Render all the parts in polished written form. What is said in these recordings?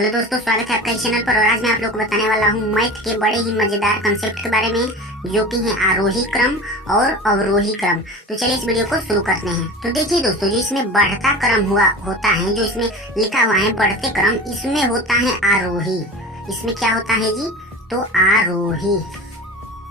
Hello दोस्तों, स्वागत है आपका इस चैनल पर। और आज मैं आप लोगों को बताने वाला हूँ मैथ के बड़े ही मजेदार कंसेप्ट के बारे में, जो कि है आरोही क्रम और अवरोही क्रम। तो चलिए इस वीडियो को शुरू करते हैं। तो देखिए दोस्तों, जो इसमें बढ़ता क्रम होता है, जो इसमें लिखा हुआ है बढ़ते क्रम, इसमें होता है आरोही। इसमें क्या होता है जी? तो आरोही,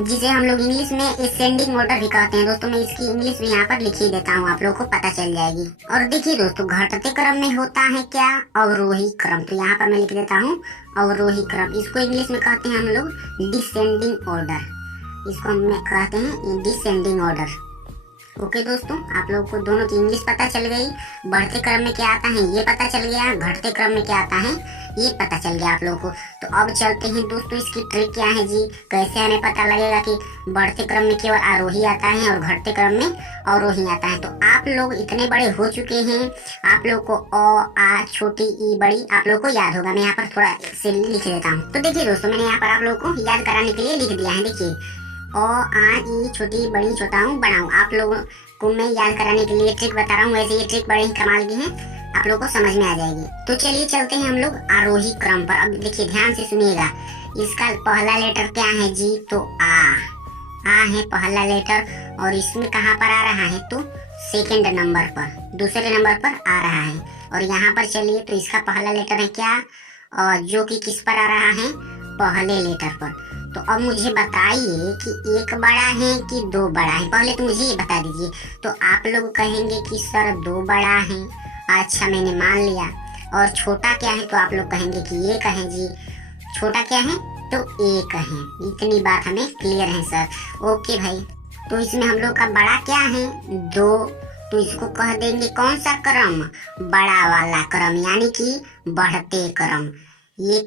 जिसे हम लोग इंग्लिश में असेंडिंग ऑर्डर भी कहते हैं। दोस्तों मैं इसकी इंग्लिश भी यहाँ पर लिख ही देता हूँ, आप लोगों को पता चल जाएगी। और देखिए दोस्तों, घटते क्रम में होता है क्या? अवरोही क्रम। तो यहाँ पर मैं लिख देता हूँ अवरोही क्रम। इसको इंग्लिश में कहते हैं हम लोग डिसेंडिंग ऑर्डर। इसको हम कहते हैं डिसेंडिंग ऑर्डर। ओके दोस्तों, आप लोगों को दोनों की इंग्लिश पता चल गई। बढ़ते क्रम में क्या आता है ये पता चल गया, घटते क्रम में क्या आता है ये पता चल गया आप लोगों को। तो अब चलते हैं दोस्तों, इसकी ट्रिक क्या है जी, कैसे हमें पता लगेगा कि बढ़ते क्रम में केवल आरोही आता है और घटते क्रम में अवरोही आता है। तो आप लोग इतने बड़े हो चुके हैं, आप लोग को अ आ छोटी ई बड़ी आप लोग को याद होगा। मैं यहाँ पर थोड़ा से लिख देता हूँ। तो देखिए दोस्तों, मैंने यहाँ पर आप लोगों को याद कराने के लिए लिख दिया है। देखिए अ आ ई छोटी बड़ी छोटा हूँ बड़ा हूँ। आप लोगों को मैं याद कराने के लिए ट्रिक बता रहा हूँ। वैसे ये ट्रिक बड़े ही कमाल की है, आप लोगों को समझ में आ जाएगी। तो चलिए चलते हैं हम लोग आरोही क्रम पर। अब देखिए ध्यान से सुनिएगा, इसका पहला लेटर क्या है जी? तो आ है पहला लेटर। और इसमें कहाँ पर आ रहा है? तो सेकंड नंबर पर, दूसरे नंबर पर आ रहा है। और यहाँ पर चलिए, तो इसका पहला लेटर है क्या? जो कि किस पर आ रहा है? पहले लेटर पर। तो अब मुझे बताइए कि एक बड़ा है कि दो बड़ा है? पहले तो मुझे ये बता दीजिए। तो आप लोग कहेंगे कि सर दो बड़ा है। अच्छा, मैंने मान लिया। और छोटा क्या है? तो आप लोग कहेंगे कि एक है जी। छोटा क्या है? तो एक है। इतनी बात हमें क्लियर है सर। ओके भाई, तो इसमें हम लोग का बड़ा क्या है? दो। तो इसको कह देंगे कौन सा क्रम? बड़ा वाला क्रम, यानी कि बढ़ते क्रम। ये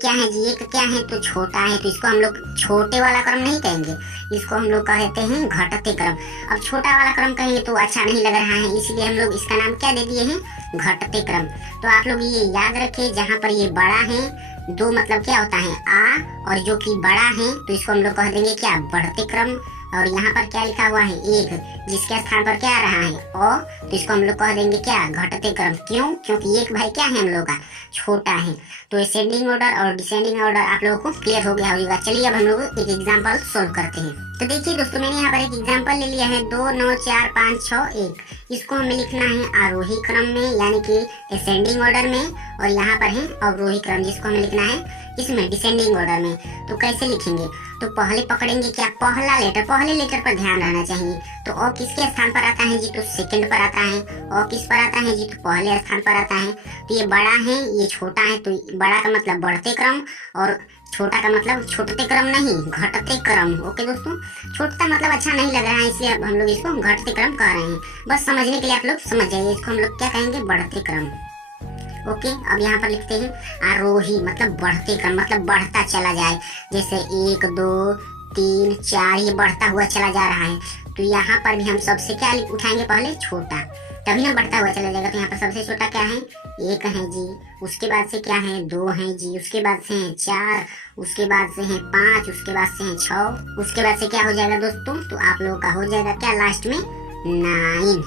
क्या है जी? एक क्या है? तो छोटा है। तो इसको हम लोग छोटे वाला क्रम नहीं कहेंगे, इसको हम लोग कहते हैं घटते क्रम। अब छोटा वाला क्रम कहेंगे तो अच्छा नहीं लग रहा है, इसलिए हम लोग इसका नाम क्या दे दिए हैं? घटते क्रम। तो आप लोग ये याद रखें, जहाँ पर ये बड़ा है, दो मतलब क्या होता है? आ। और जो कि बड़ा है तो इसको हम लोग कह देंगे क्या? बढ़ते क्रम। और यहाँ पर क्या लिखा हुआ है? एक, जिसके स्थान पर क्या आ रहा है? ओ। तो इसको हम लोग कह देंगे क्या? घटते क्रम। क्यों? क्योंकि एक भाई क्या है हम लोग का? छोटा है। तो असेंडिंग ऑर्डर और डिसेंडिंग ऑर्डर आप लोगों को क्लियर हो गया होगा। चलिए अब हम लोग एक एग्जांपल सोल्व करते हैं। तो देखिए दोस्तों, मैंने यहाँ पर एक एग्जांपल ले लिया है। 2 9 4 5 6 1। इसको हमें लिखना है आरोही क्रम में, यानी कि असेंडिंग ऑर्डर में। और यहाँ पर है अवरोही क्रम, जिसको हमें लिखना है इसमें डिसेंडिंग ऑर्डर में। तो कैसे लिखेंगे? तो पहले पकड़ेंगे क्या? पहला लेटर। पहले लेटर पर ध्यान रहना चाहिए। तो अ किसके स्थान पर आता है जी? तो सेकंड पर आता है। अ किस पर आता है जी? तो पहले स्थान पर आता है। तो ये बड़ा है, ये छोटा है। तो बड़ा का मतलब बढ़ते क्रम और छोटा का मतलब छोटते क्रम नहीं, घटते क्रम। ओके दोस्तों, छोटा मतलब अच्छा नहीं लग रहा है, इसलिए अब हम लोग इसको घटते क्रम कह रहे हैं। बस समझने के लिए आप लोग समझ जाइए, इसको हम लोग क्या कहेंगे? बढ़ते क्रम। ओके, अब यहाँ पर लिखते हैं आरोही, मतलब बढ़ते क्रम, मतलब बढ़ता चला जाए। जैसे 1 2 3 4, ये बढ़ता हुआ चला जा रहा है। तो यहाँ पर भी हम सबसे क्या उठाएंगे? पहले छोटा, तभी ना बढ़ता हुआ चला जाएगा। तो यहाँ पर सबसे छोटा क्या है? 1 है जी। उसके बाद से क्या है? 2 है जी। उसके बाद से है 4, उसके बाद से है 5, उसके बाद से है 6, उसके बाद से क्या हो जाएगा दोस्तों? तो आप लोगों का हो जाएगा क्या लास्ट में? 9।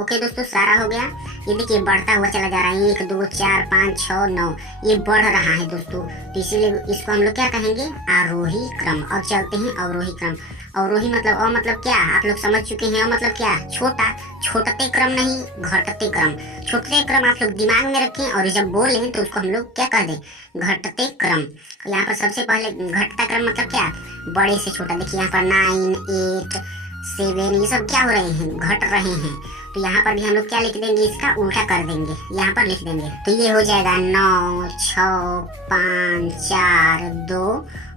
ओके दोस्तों, सारा हो गया। ये देखिए बढ़ता हुआ चला जा रहा है, 1 2 4 5 6 9, ये बढ़ रहा है दोस्तों। तो इसीलिए इसको हम लोग क्या कहेंगे? आरोही क्रम। अब चलते हैं अवरोही क्रम। अवरोही मतलब अ मतलब क्या? आप लोग समझ चुके हैं। अ मतलब क्या? छोटा। छोटते क्रम नहीं, घटते क्रम। छोटते क्रम आप लोग दिमाग में रखें, और जब बोलें तो उसको हम लोग क्या कह दें? घटते क्रम। यहाँ पर सबसे पहले घटता क्रम मतलब क्या? बड़े से छोटा। देखिए यहाँ पर 9 8 7, ये सब क्या हो रहे हैं? घट रहे हैं। तो यहाँ पर भी हम लोग क्या लिख देंगे? इसका उल्टा कर देंगे, यहाँ पर लिख देंगे। तो ये हो जाएगा 9 6 5 4 2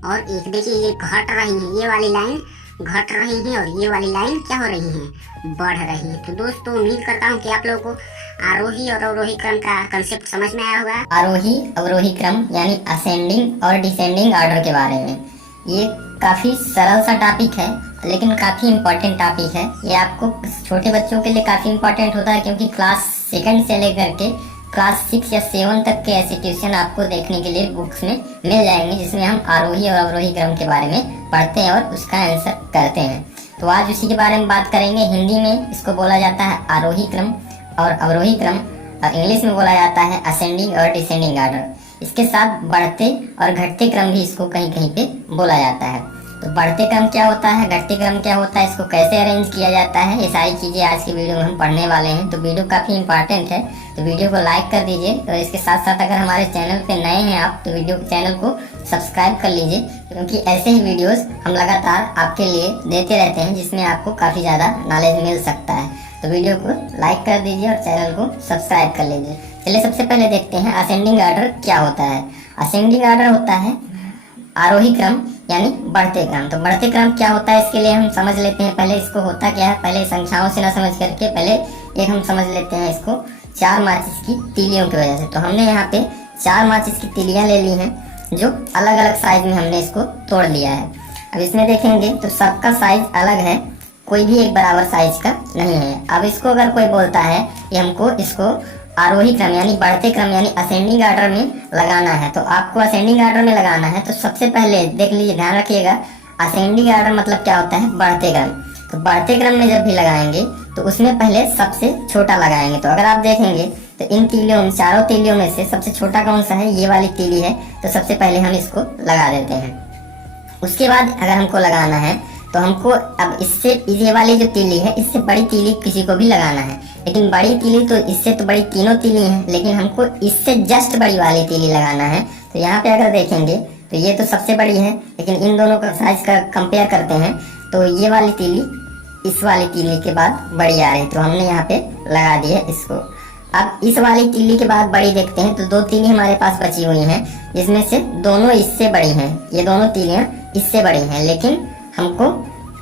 और 1। देखिए ये घट रही है, ये वाली लाइन घट रही है और ये वाली लाइन क्या हो रही है? बढ़ रही है। तो दोस्तों उम्मीद करता हूँ कि आप लोगों को आरोही और अवरोही क्रम का कंसेप्ट समझ में आया होगा। आरोही अवरोही क्रम यानी असेंडिंग और डिसेंडिंग ऑर्डर के बारे में। ये काफ़ी सरल सा टॉपिक है, लेकिन काफ़ी इम्पोर्टेंट टॉपिक है। ये आपको छोटे बच्चों के लिए काफ़ी इम्पोर्टेंट होता है, क्योंकि क्लास 2 से लेकर के क्लास 6 या 7 तक के ऐसे ट्यूशन आपको देखने के लिए बुक्स में मिल जाएंगे, जिसमें हम आरोही और अवरोही क्रम के बारे में पढ़ते हैं और उसका आंसर करते हैं। तो आज उसी के बारे में बात करेंगे। हिंदी में इसको बोला जाता है आरोही क्रम और अवरोही क्रम, और इंग्लिश में बोला जाता है असेंडिंग और डिसेंडिंग ऑर्डर। इसके साथ बढ़ते और घटते क्रम भी इसको कहीं कहीं पे बोला जाता है। तो बढ़ते क्रम क्या होता है, घटते क्रम क्या होता है, इसको कैसे अरेंज किया जाता है, ये सारी चीज़ें आज की वीडियो में हम पढ़ने वाले हैं। तो वीडियो काफ़ी इंपॉर्टेंट है, तो वीडियो को लाइक कर दीजिए। और इसके साथ साथ अगर हमारे चैनल पे नए हैं आप, तो चैनल को सब्सक्राइब कर लीजिए, क्योंकि ऐसे ही वीडियोस हम लगातार आपके लिए देते रहते हैं, जिसमें आपको काफ़ी ज़्यादा नॉलेज मिल सकता है। तो वीडियो को लाइक कर दीजिए और चैनल को सब्सक्राइब कर लीजिए। चलिए सबसे पहले देखते हैं असेंडिंग ऑर्डर क्या होता है। असेंडिंग ऑर्डर होता है आरोही क्रम यानी बढ़ते क्रम। तो बढ़ते क्रम क्या होता है, इसके लिए हम समझ लेते हैं पहले इसको होता क्या है। पहले संख्याओं से ना समझ करके पहले एक हम समझ लेते हैं इसको 4 माचिस की तीलियों की वजह से। तो हमने यहाँ पे 4 माचिस की तीलियां ले ली हैं, जो अलग अलग साइज में हमने इसको तोड़ लिया है। अब इसमें देखेंगे तो सबका साइज अलग है, कोई भी एक बराबर साइज का नहीं है। अब इसको अगर कोई बोलता है कि हमको इसको आरोही क्रम यानी बढ़ते क्रम यानी असेंडिंग ऑर्डर में लगाना है, तो आपको असेंडिंग ऑर्डर में लगाना है। तो सबसे पहले देख लीजिए, ध्यान रखिएगा, असेंडिंग ऑर्डर मतलब क्या होता है, बढ़ते क्रम। तो बढ़ते क्रम में जब भी लगाएंगे तो उसमें पहले सबसे छोटा लगाएंगे। तो अगर आप देखेंगे तो इन तीलियों में, चारों तीलियों में से सबसे छोटा कौन सा है, ये वाली तीली है। तो सबसे पहले हम इसको लगा देते हैं। उसके बाद अगर हमको लगाना है तो हमको अब इससे, ये वाली जो तीली है इससे बड़ी तीली किसी को भी लगाना है, लेकिन बड़ी तीली तो इससे तो बड़ी तीनों तीली हैं, लेकिन हमको इससे जस्ट बड़ी वाली तीली लगाना है। तो यहाँ पे अगर देखेंगे तो ये तो सबसे बड़ी है, लेकिन इन दोनों का साइज का कंपेयर करते हैं तो ये वाली तीली इस वाली तीली के बाद बड़ी आ रही, तो हमने यहाँ पे लगा दी है इसको। अब इस वाली तीली के बाद बड़ी देखते हैं तो 2 तीली हमारे पास बची हुई हैं, जिसमें से दोनों इससे बड़ी हैं। ये दोनों तीलियां इससे बड़ी हैं, लेकिन हमको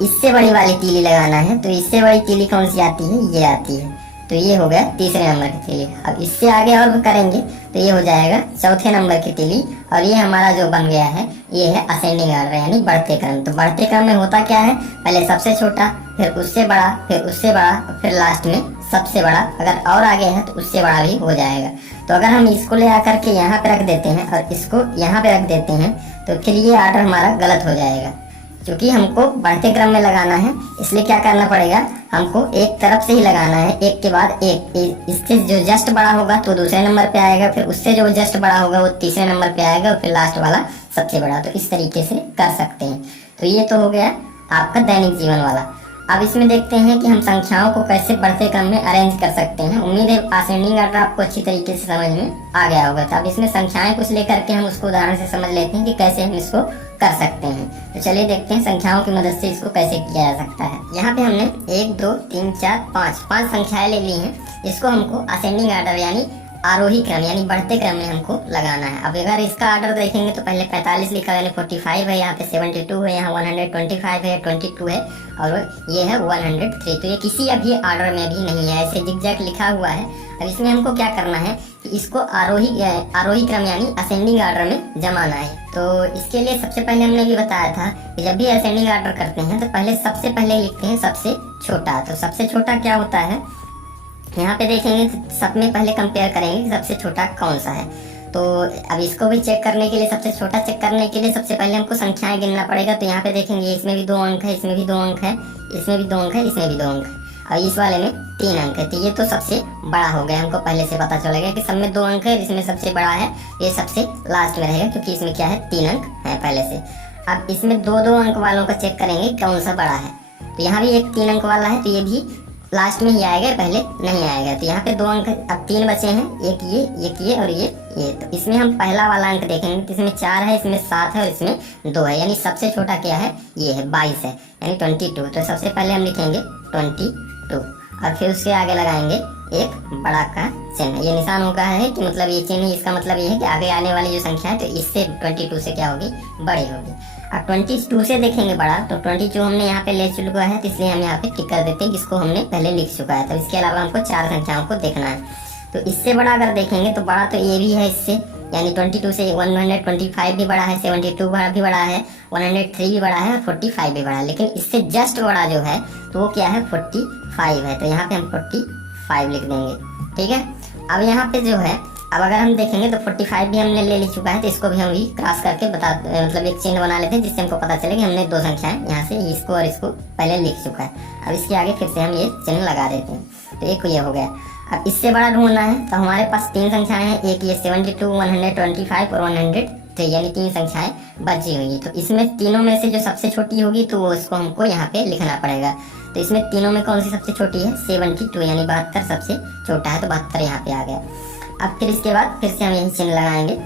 इससे बड़ी वाली तीली लगाना है। तो इससे बड़ी तीली कौन सी आती है, ये आती है। तो ये हो गया तीसरे नंबर की तीली। अब इससे आगे और भी करेंगे तो ये हो जाएगा चौथे नंबर की तीली, और ये हमारा जो बन गया है ये है असेंडिंग ऑर्डर यानी बढ़ते क्रम। तो बढ़ते क्रम में होता क्या है, पहले सबसे छोटा, फिर उससे बड़ा, फिर उससे बड़ा, फिर लास्ट में सबसे बड़ा। अगर और आगे है तो उससे बड़ा भी हो जाएगा। तो अगर हम इसको ले आकर के यहाँ पे रख देते हैं और इसको यहाँ पे रख देते हैं तो फिर ये ऑर्डर हमारा गलत हो जाएगा। क्योंकि हमको बढ़ते क्रम में लगाना है, इसलिए क्या करना पड़ेगा, हमको एक तरफ से ही लगाना है, एक के बाद एक। इससे जो जस्ट बड़ा होगा तो दूसरे नंबर पे आएगा, फिर उससे जो जस्ट बड़ा होगा वो तीसरे नंबर पे आएगा, और फिर लास्ट वाला सबसे बड़ा। तो इस तरीके से कर सकते हैं। तो ये तो हो गया आपका दैनिक जीवन वाला। अब इसमें देखते हैं कि हम संख्याओं को कैसे बढ़ते क्रम में अरेंज कर सकते हैं। उम्मीद है असेंडिंग ऑर्डर आपको अच्छी तरीके से समझ में आ गया होगा। तो अब इसमें संख्याएं कुछ लेकर के हम उसको उदाहरण से समझ लेते हैं कि कैसे हम इसको कर सकते हैं। तो चलिए देखते हैं संख्याओं की मदद से इसको कैसे किया जा सकता है। यहाँ पे हमने 1 2 3 4 5 संख्याएं ले ली हैं। इसको हमको असेंडिंग ऑर्डर यानी आरोही क्रम यानी बढ़ते क्रम में हमको लगाना है। अब अगर इसका ऑर्डर देखेंगे तो पहले 45 लिखा है, 45 है, यहाँ पे 72 है, यहाँ 125 है, 22 है, और ये है 103। तो ये किसी अभी ऑर्डर में भी नहीं है, ऐसे जिगजैग लिखा हुआ है। अब इसमें हमको क्या करना है कि इसको आरोही क्रम यानी असेंडिंग ऑर्डर में जमाना है। तो इसके लिए सबसे पहले हमने भी बताया था कि जब भी असेंडिंग ऑर्डर करते हैं तो पहले सबसे पहले लिखते हैं सबसे छोटा। तो सबसे छोटा क्या होता है, यहाँ पे देखेंगे तो सब में पहले कंपेयर करेंगे कि सबसे छोटा कौन सा है। तो अब इसको भी चेक करने के लिए, सबसे छोटा चेक करने के लिए सबसे पहले हमको संख्याएं गिनना पड़ेगा। तो यहाँ पे देखेंगे इसमें भी 2 अंक है, इसमें भी 2 अंक है, इसमें भी 2 अंक है, इसमें भी 2 अंक है, और इस वाले में 3 अंक है। तो ये तो सबसे बड़ा हो गया, हमको पहले से पता चलेगा कि सब में 2 अंक है, इसमें सबसे बड़ा है, ये सबसे लास्ट में रहेगा, क्योंकि इसमें क्या है 3 अंक है पहले से। अब इसमें 2 अंक वालों का चेक करेंगे कौन सा बड़ा है। तो यहाँ भी एक 3 अंक वाला है, तो ये भी लास्ट में ही आएगा, पहले नहीं आएगा। तो यहाँ पे 2 अंक, अब 3 बचे हैं, एक ये और ये। तो इसमें हम पहला वाला अंक देखेंगे तो इसमें 4 है, इसमें 7 है और इसमें 2 है, यानी सबसे छोटा क्या है, ये है 22 है, यानी 22। तो सबसे पहले हम लिखेंगे 22 और फिर उसके आगे लगाएंगे एक बड़ा का चिन्ह। ये निशान होगा है कि मतलब ये चिन्ह, इसका मतलब ये है कि आगे आने वाली जो संख्या है तो इससे 22 से क्या होगी, बड़ी होगी। अब 22 से देखेंगे बड़ा, तो 22 हमने यहाँ पे ले चुका है, तो इसलिए हम यहाँ पे टिक कर देते हैं जिसको हमने पहले लिख चुका है। तो इसके अलावा हमको 4 संख्याओं को देखना है। तो इससे बड़ा अगर देखेंगे तो बड़ा तो ये भी है इससे, यानी 22 से 125 भी बड़ा है, 72 भी बड़ा है, 103 भी बड़ा है और 45 भी बड़ा है। लेकिन इससे जस्ट बड़ा जो है तो वो क्या है, 45 है। तो यहाँ पे हम 45 लिख देंगे, ठीक है। अब यहाँ पे जो है, अब अगर हम देखेंगे तो 45 भी हमने ले चुका है, तो इसको भी हम भी क्रॉस करके मतलब एक चिन्ह बना लेते हैं, जिससे हमको पता चले कि हमने 2 संख्याएं यहाँ से इसको और इसको पहले लिख चुका है। अब इसके आगे फिर से हम ये चिन्ह लगा देते हैं। तो एक ये हो गया। अब इससे बड़ा ढूंढना है तो हमारे पास 3 संख्याएं हैं, एक ये 72, 125 और 103, यानी 3 संख्याएं बची हुई हैं। तो इसमें तीनों में से जो सबसे छोटी होगी तो वो उसको हमको यहाँ पे लिखना पड़ेगा। तो इसमें तीनों में कौन सी सबसे छोटी है? 72, यानी 72 सबसे छोटा है, तो 72 यहाँ पे आ गया। अब फिर इसके बाद फिर से हम यही चिन्ह लगाएंगे।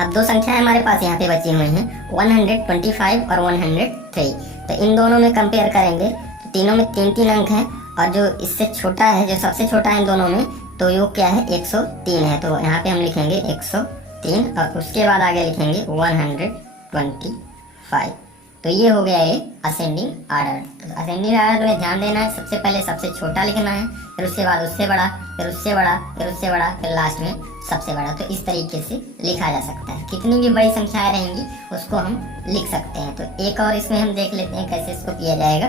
अब 2 संख्याएं हमारे पास यहाँ पे बची हुई हैं, 125 और 103। तो इन दोनों में कंपेयर करेंगे तो तीनों में 3-3 अंक हैं, और जो इससे छोटा है, जो सबसे छोटा है इन दोनों में, तो वो क्या है? 103 है। तो यहाँ पे हम लिखेंगे 103 और उसके बाद आगे लिखेंगे 125। तो ये हो गया ये असेंडिंग आर्डर। तो असेंडिंग आर्डर में ध्यान देना है, सबसे पहले सबसे छोटा लिखना है, फिर उसके बाद उससे बड़ा, फिर उससे बड़ा, फिर उससे बड़ा, फिर लास्ट में सबसे बड़ा। तो इस तरीके से लिखा जा सकता है। कितनी भी बड़ी संख्याएं रहेंगी उसको हम लिख सकते हैं। तो एक और इसमें हम देख लेते हैं कैसे इसको किया जाएगा।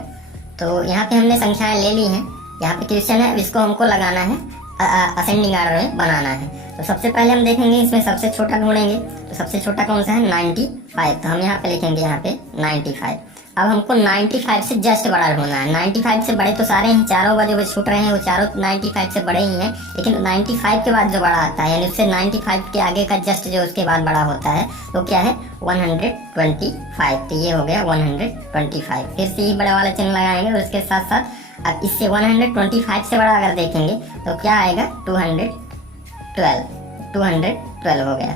तो यहाँ पे हमने संख्याएं ले ली हैं, यहाँ पे क्वेश्चन है, इसको हमको लगाना है असेंडिंग आर्डर में बनाना है। तो सबसे पहले हम देखेंगे इसमें सबसे छोटा ढूंढेंगे। तो सबसे छोटा कौन सा है? 95। तो हम यहाँ पे लिखेंगे यहाँ पे 95। अब हमको 95 से जस्ट बड़ा ढूंढना है। 95 से बड़े तो सारे हैं, चारों का जो छूट रहे हैं वो चारों 95 से बड़े ही हैं, लेकिन 95 के बाद जो बड़ा आता है, यानी उससे 95 के आगे का जस्ट जो उसके बाद बड़ा होता है वो क्या है? 125। तो ये हो गया 125। फिर से ही बड़ा वाला चिन्ह लगाएंगे और उसके साथ साथ अब इससे 125 से बड़ा अगर देखेंगे तो क्या आएगा? 212 हो गया।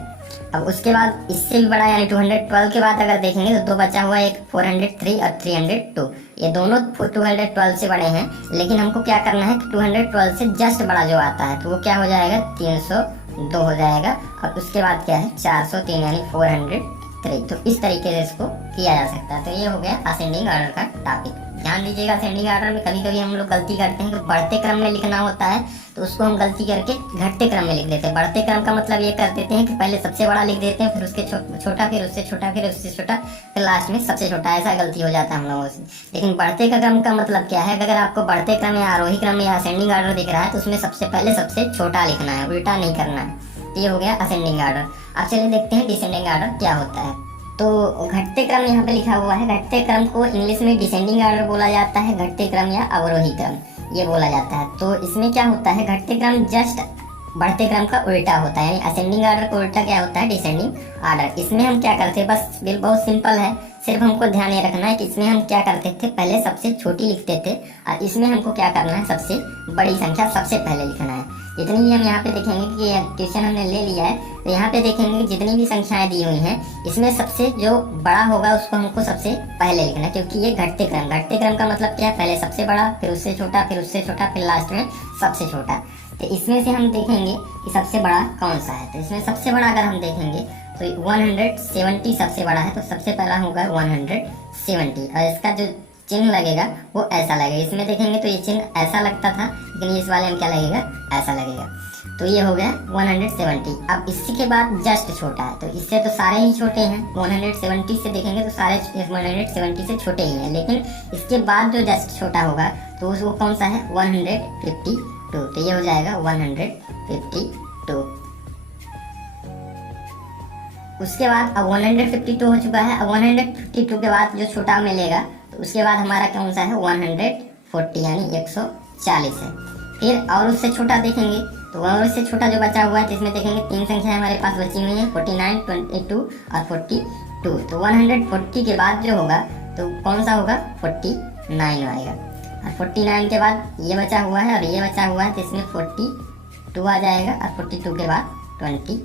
अब उसके बाद इससे भी बड़ा यानी 212 के बाद अगर देखेंगे तो 2 बचा हुआ है, एक 403 और 302। ये दोनों 212 से बड़े हैं, लेकिन हमको क्या करना है कि 212 से जस्ट बड़ा जो आता है तो वो क्या हो जाएगा? 302 हो जाएगा। और उसके बाद क्या है? 403, यानी 403। तो इस तरीके से इसको किया जा सकता है। तो ये हो गया असेंडिंग ऑर्डर का टॉपिक। ध्यान दीजिएगा, असेंडिंग ऑर्डर में कभी कभी हम लोग गलती करते हैं कि बढ़ते क्रम में लिखना होता है, तो उसको हम गलती करके घटते क्रम में लिख देते हैं। बढ़ते क्रम का मतलब ये कर देते हैं कि पहले सबसे बड़ा लिख देते हैं, फिर उसके छोटा, फिर उससे छोटा, फिर उससे छोटा, फिर लास्ट में सबसे छोटा। ऐसा गलती हो जाता है हम लोगों से। लेकिन बढ़ते क्रम का मतलब क्या है? अगर आपको बढ़ते क्रम या आरोही क्रम या असेंडिंग ऑर्डर दिख रहा है तो उसमें सबसे पहले सबसे छोटा लिखना है, उल्टा नहीं करना है। ये हो गया असेंडिंग ऑर्डर। अब चलिए देखते हैं डिसेंडिंग ऑर्डर क्या होता है। तो घटते क्रम यहाँ पे लिखा हुआ है। घटते क्रम को इंग्लिश में डिसेंडिंग ऑर्डर बोला जाता है, घटते क्रम या अवरोही क्रम ये बोला जाता है। तो इसमें क्या होता है? घटते क्रम जस्ट बढ़ते क्रम का उल्टा होता है, यानी असेंडिंग ऑर्डर का उल्टा क्या होता है? Descending order. इसमें हम क्या करते हैं? बस बिल बहुत सिंपल है, सिर्फ हमको ध्यान ये रखना है कि इसमें हम क्या करते थे? पहले सबसे छोटी लिखते थे, और इसमें हमको क्या करना है? सबसे बड़ी संख्या सबसे पहले लिखना है। जितनी भी हम यहाँ पे देखेंगे कि क्वेश्चन हमने ले लिया है, तो यहाँ पे देखेंगे कि जितनी भी संख्याएं दी हुई हैं इसमें सबसे जो बड़ा होगा उसको हमको सबसे पहले लिखना है, क्योंकि ये घटते क्रम का मतलब क्या है? पहले सबसे बड़ा, फिर उससे छोटा, फिर उससे छोटा, फिर लास्ट में सबसे छोटा। तो इसमें से हम देखेंगे कि सबसे बड़ा कौन सा है। तो इसमें सबसे बड़ा अगर हम देखेंगे तो 170 सबसे बड़ा है, तो सबसे पहला होगा 170, और इसका जो चिन्ह लगेगा वो ऐसा लगेगा। इसमें देखेंगे तो ये चिन्ह ऐसा लगता था, लेकिन इस वाले में क्या लगेगा? ऐसा लगेगा। तो ये हो गया 170। अब इसी के बाद जस्ट छोटा है, तो इससे तो सारे ही छोटे हैं। 170 से देखेंगे तो सारे 170 से छोटे ही हैं, लेकिन इसके बाद जो जस्ट छोटा होगा तो वो कौन सा है? 152। तो ये हो जाएगा 152। उसके बाद अब 152 हो चुका है। अब 152 के बाद जो छोटा मिलेगा तो उसके बाद हमारा कौन सा है? 140, यानी 140 है। फिर और उससे छोटा देखेंगे तो और उससे छोटा जो बचा हुआ है, तो इसमें देखेंगे 3 संख्याएं हमारे पास बची हुई हैं, 49, 22 और 42। तो 140 के बाद जो होगा तो कौन सा होगा? 49 आएगा। और 49 के बाद ये बचा हुआ है और ये बचा हुआ है, तो इसमें 42 आ जाएगा, और 42 के बाद 22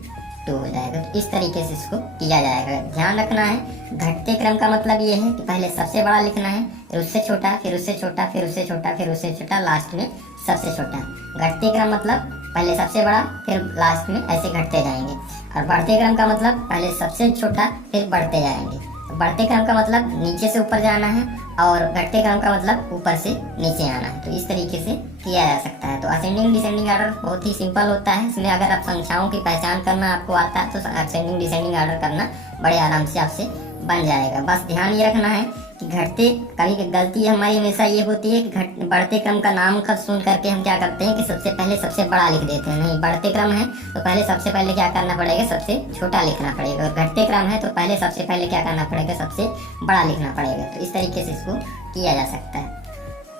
हो जाएगा। तो इस तरीके से इसको किया जाएगा। ध्यान रखना है, घटते क्रम का मतलब ये है कि पहले सबसे बड़ा लिखना है, फिर उससे छोटा, फिर उससे छोटा, फिर उससे छोटा, फिर उससे छोटा, लास्ट में सबसे छोटा। घटते क्रम मतलब पहले सबसे बड़ा, फिर लास्ट में ऐसे घटते जाएंगे। और बढ़ते क्रम का मतलब पहले सबसे छोटा, फिर बढ़ते जाएंगे। बढ़ते क्रम का मतलब नीचे से ऊपर जाना है, और घटते क्रम का मतलब ऊपर से नीचे आना है। तो इस तरीके से किया जा सकता है। तो असेंडिंग डिसेंडिंग ऑर्डर बहुत ही सिंपल होता है। इसमें अगर आप संख्याओं की पहचान करना आपको आता है तो असेंडिंग डिसेंडिंग ऑर्डर करना बड़े आराम से आपसे बन जाएगा। बस ध्यान ये रखना है कि घटते कभी गलती हमारी हमेशा ये होती है कि बढ़ते क्रम का नाम का सुन करके हम क्या करते हैं कि सबसे पहले सबसे बड़ा लिख देते हैं। नहीं, बढ़ते क्रम है तो पहले सबसे पहले क्या करना पड़ेगा? सबसे छोटा लिखना पड़ेगा। और घटते क्रम है तो पहले सबसे पहले क्या करना पड़ेगा? सबसे बड़ा लिखना पड़ेगा। तो इस तरीके से इसको किया जा सकता है।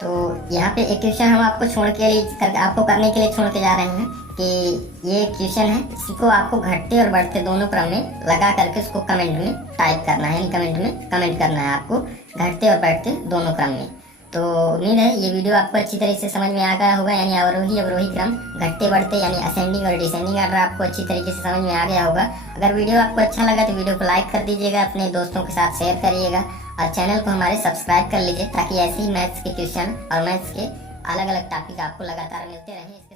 तो यहाँ पे एक क्वेश्चन हम आपको आपको करने के लिए छोड़ के जा रहे हैं कि ये क्वेश्चन है, इसको आपको घटते और बढ़ते दोनों क्रम में लगा करके उसको कमेंट में टाइप करना है, यानी कमेंट में कमेंट करना है आपको घटते और बढ़ते दोनों क्रम में। तो उम्मीद है ये वीडियो आपको अच्छी तरह से समझ में आ गया होगा, यानी अवरोही अवरोही क्रम, घटते बढ़ते यानी असेंडिंग और डिसेंडिंग ऑर्डर आपको अच्छी तरीके से समझ में आ गया होगा। अगर वीडियो आपको अच्छा लगा तो वीडियो को लाइक कर दीजिएगा, अपने दोस्तों के साथ शेयर करिएगा और चैनल को हमारे सब्सक्राइब कर लीजिए, ताकि ऐसे ही मैथ्स के क्वेश्चन और मैथ्स के अलग अलग टॉपिक आपको लगातार मिलते रहें।